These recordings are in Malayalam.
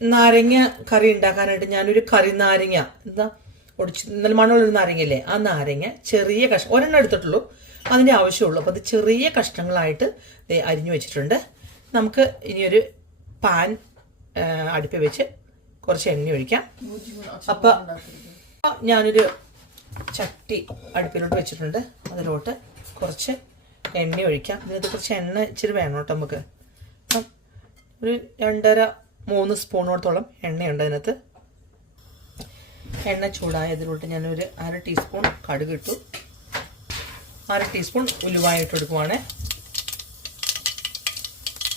നാരങ്ങ കറി ഉണ്ടാക്കാനായിട്ട് ഞാനൊരു കറി നാരങ്ങ എന്താ ഒടിച്ച് നല്ല മണമുള്ളൊരു നാരങ്ങയില്ലേ ആ നാരങ്ങ ചെറിയ കഷ്ണം ഒരെണ്ണം എടുത്തിട്ടുള്ളൂ. അതിന്റെ ആവശ്യമുള്ളൂ. അപ്പോൾ അത് ചെറിയ കഷ്ണങ്ങളായിട്ട് അരിഞ്ഞു വെച്ചിട്ടുണ്ട്. നമുക്ക് ഇനിയൊരു പാൻ അടുപ്പിൽ വെച്ച് കുറച്ച് എണ്ണ ഒഴിക്കാം. അപ്പോൾ ഞാനൊരു ചട്ടി അടുപ്പിലോട്ട് വെച്ചിട്ടുണ്ട്. അതിലോട്ട് കുറച്ച് എണ്ണ ഒഴിക്കാം. ഇതിനകത്ത് കുറച്ച് എണ്ണ ഇച്ചിരി വേണം കേട്ടോ നമുക്ക്. ഒരു രണ്ടര മൂന്ന് സ്പൂണോടത്തോളം എണ്ണയുണ്ട് അതിനകത്ത്. എണ്ണ ചൂടായതിലോട്ട് ഞാനൊരു അര ടീസ്പൂൺ കടുക് ഇട്ടു. അര ടീസ്പൂൺ ഉലുവായിട്ട് എടുക്കുവാണ്.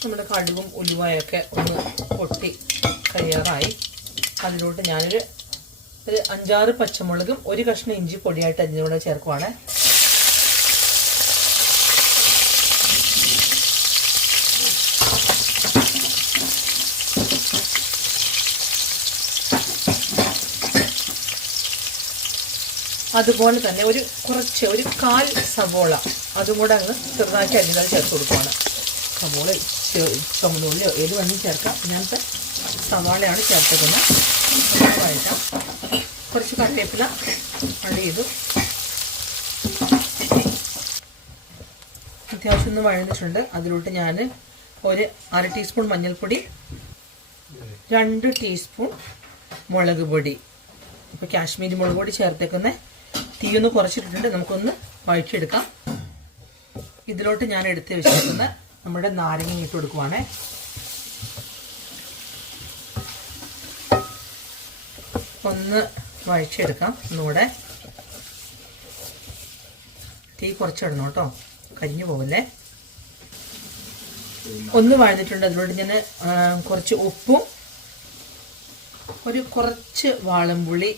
നമ്മുടെ കടുകും ഉലുവായൊക്കെ ഒന്ന് പൊട്ടി കഴിയാറായി അതിലോട്ട് ഞാനൊരു ഒരു അഞ്ചാറ് പച്ചമുളകും ഒരു കഷ്ണം ഇഞ്ചി പൊടിയായിട്ട് അതിനോട് ചേർക്കുവാണ്. അതുപോലെ തന്നെ ഒരു കുറച്ച് ഒരു കാൽ സവോള. അതും കൂടെ അങ്ങ് ചെറുതാക്കി അരിഞ്ഞാൽ ചേർത്ത് കൊടുക്കുവാണ്. സവോള ചുമന്നുള്ളിയോ ഏത് വേണമെങ്കിലും ചേർക്കാം ഞാനത്തെ സവാളയാണ് ചേർത്തേക്കുന്നത് വഴറ്റാം കുറച്ച് കറിവേപ്പില ആഡ് ചെയ്തു. അത്യാവശ്യം ഒന്ന് വഴന്നിട്ടുണ്ട്. അതിലോട്ട് ഞാൻ ഒരു അര ടീസ്പൂൺ മഞ്ഞൾപ്പൊടി രണ്ട് ടീസ്പൂൺ മുളക് പൊടി. ഇപ്പോൾ കാശ്മീരി മുളക് പൊടി ചേർത്തേക്കുന്ന. തീ ഒന്ന് കുറച്ചിട്ടിട്ടുണ്ട്. നമുക്കൊന്ന് വഴക്കിയെടുക്കാം ഇതിലോട്ട് ഞാൻ എടുത്ത് വെച്ചിരിക്കുന്ന നമ്മുടെ നാരങ്ങ ഇട്ട് കൊടുക്കുവാണേ. ഒന്ന് വഴച്ചെടുക്കാം ഒന്നുകൂടെ. തീ കുറച്ചിടണം കേട്ടോ. കരിഞ്ഞു പോകല്ലേ ഒന്ന് വഴഞ്ഞിട്ടുണ്ട് അതിലോട്ട് ഞാൻ കുറച്ച് ഉപ്പും ഒരു കുറച്ച് വാളംപുളി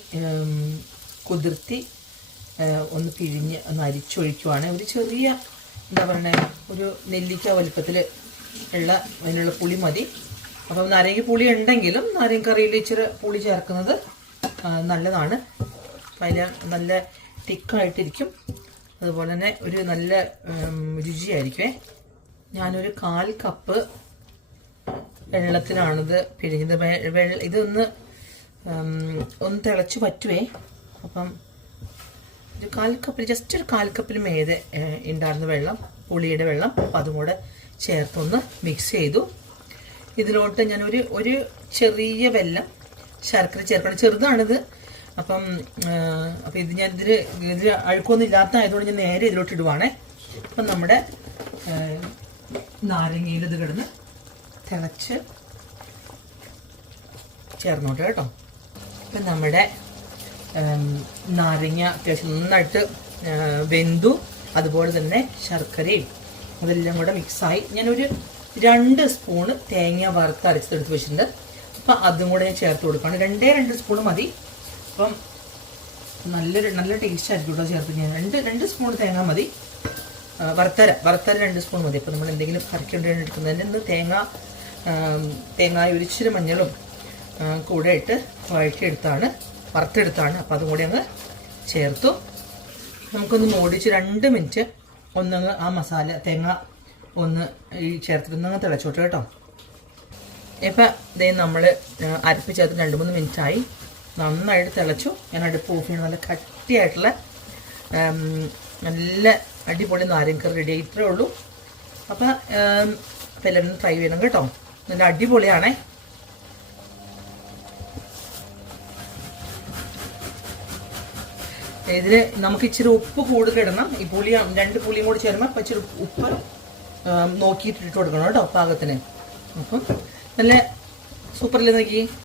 കുതിർത്തി ഒന്ന് പിഴിഞ്ഞ് ഒന്ന് അരിച്ചൊഴിക്കുവാണ്. ഒരു ചെറിയ എന്താ പറയണേ ഒരു നെല്ലിക്ക വലുപ്പത്തിൽ ഉള്ള അതിനുള്ള പുളി മതി. അപ്പം നാരങ്ങ പുളി ഉണ്ടെങ്കിലും നാരങ്ങ കറിയിൽ ഇച്ചിരി പുളി ചേർക്കുന്നത് നല്ലതാണ്. അതിൽ നല്ല തിക്കായിട്ടിരിക്കും. അതുപോലെ തന്നെ ഒരു നല്ല രുചിയായിരിക്കും ഞാനൊരു കാൽ കപ്പ് വെള്ളത്തിലാണിത് പിഴിഞ്ഞത്. വെള്ള ഇതൊന്ന് ഒന്ന് തിളച്ച് പറ്റുവേ അപ്പം ഒരു കാൽ കപ്പിൽ ജസ്റ്റ് ഒരു കാൽ കപ്പിൽ മേത് ഉണ്ടായിരുന്ന വെള്ളം പുളിയുടെ വെള്ളം അപ്പം അതും കൂടെ ചേർത്തൊന്ന് മിക്സ് ചെയ്തു. ഇതിലോട്ട് ഞാൻ ഒരു ഒരു ചെറിയ വെല്ലം ശർക്കര ചേർക്കണം. ചെറുതാണിത്. അപ്പം അപ്പം ഇത് ഞാൻ ഇതിൽ ഇതിൽ അഴുക്കൊന്നും ഇല്ലാത്ത ആയതുകൊണ്ട് ഞാൻ നേരെ ഇതിലോട്ട് ഇടുവാണേ. അപ്പം നമ്മുടെ നാരങ്ങയിൽ ഇത് കിടന്ന് തിളച്ച് ചേർന്നോട്ടെ കേട്ടോ. അപ്പം നമ്മുടെ നാരങ്ങ അത്യാവശ്യം നന്നായിട്ട് വെന്തു. അതുപോലെ തന്നെ ശർക്കരയും അതെല്ലാം കൂടെ മിക്സായി ഞാനൊരു രണ്ട് സ്പൂണ് തേങ്ങ വറുത്ത് അരച്ചെടുത്ത് വെച്ചിട്ടുണ്ട്. അപ്പം അതും കൂടെ ഞാൻ ചേർത്ത് കൊടുക്കുകയാണ്. രണ്ടേ രണ്ട് സ്പൂൺ മതി. അപ്പം നല്ലൊരു നല്ല ടേസ്റ്റ് ആയിരിക്കും കേട്ടോ ചേർത്ത് ഞാൻ രണ്ട് രണ്ട് സ്പൂൺ തേങ്ങ മതി. വറുത്തര. വറുത്തര രണ്ട് സ്പൂൺ മതി. അപ്പോൾ നമ്മൾ എന്തെങ്കിലും കറിക്കേണ്ടി എടുക്കുന്നതിന് ഇന്ന് തേങ്ങ തേങ്ങ ഒരിച്ചിരി മഞ്ഞളും കൂടെ ഇട്ട് വഴറ്റിയെടുത്താണ്. വറുത്തെടുത്താണ്. അപ്പോൾ അതും കൂടി അങ്ങ് ചേർത്തു. നമുക്കൊന്ന് മോടിച്ച് രണ്ട് മിനിറ്റ് ഒന്നങ്ങ് ആ മസാല തേങ്ങ ഒന്ന് ഈ ചേർത്തിട്ടൊന്നങ്ങ് തിളച്ചോട്ടെ കേട്ടോ. ഇപ്പം ഇതേ നമ്മൾ അരപ്പ് ചേർത്ത് രണ്ട് മൂന്ന് മിനിറ്റായി. നന്നായിട്ട് തിളച്ചു. ഞാൻ അടുപ്പ് ഓഫ് ചെയ്യണം നല്ല കട്ടിയായിട്ടുള്ള നല്ല അടിപൊളി നാരങ്ങ റെഡി ഇത്രേ ഉള്ളൂ. അപ്പം എല്ലാവരും ട്രൈ ചെയ്യണം കേട്ടോ. നല്ല അടിപൊളിയാണേ. ഇതിൽ നമുക്ക് ഇച്ചിരി ഉപ്പ് കൂടുതൽ ഇടണം ഈ പുളി രണ്ട് പുളിയും കൂടി ചേരുമ്പോൾ ഇച്ചിരി ഉപ്പ് നോക്കിയിട്ട് ഇട്ട് കൊടുക്കണം കേട്ടോ പാകത്തിന്. അപ്പം നല്ല സൂപ്പറല്ലേ നോക്കി?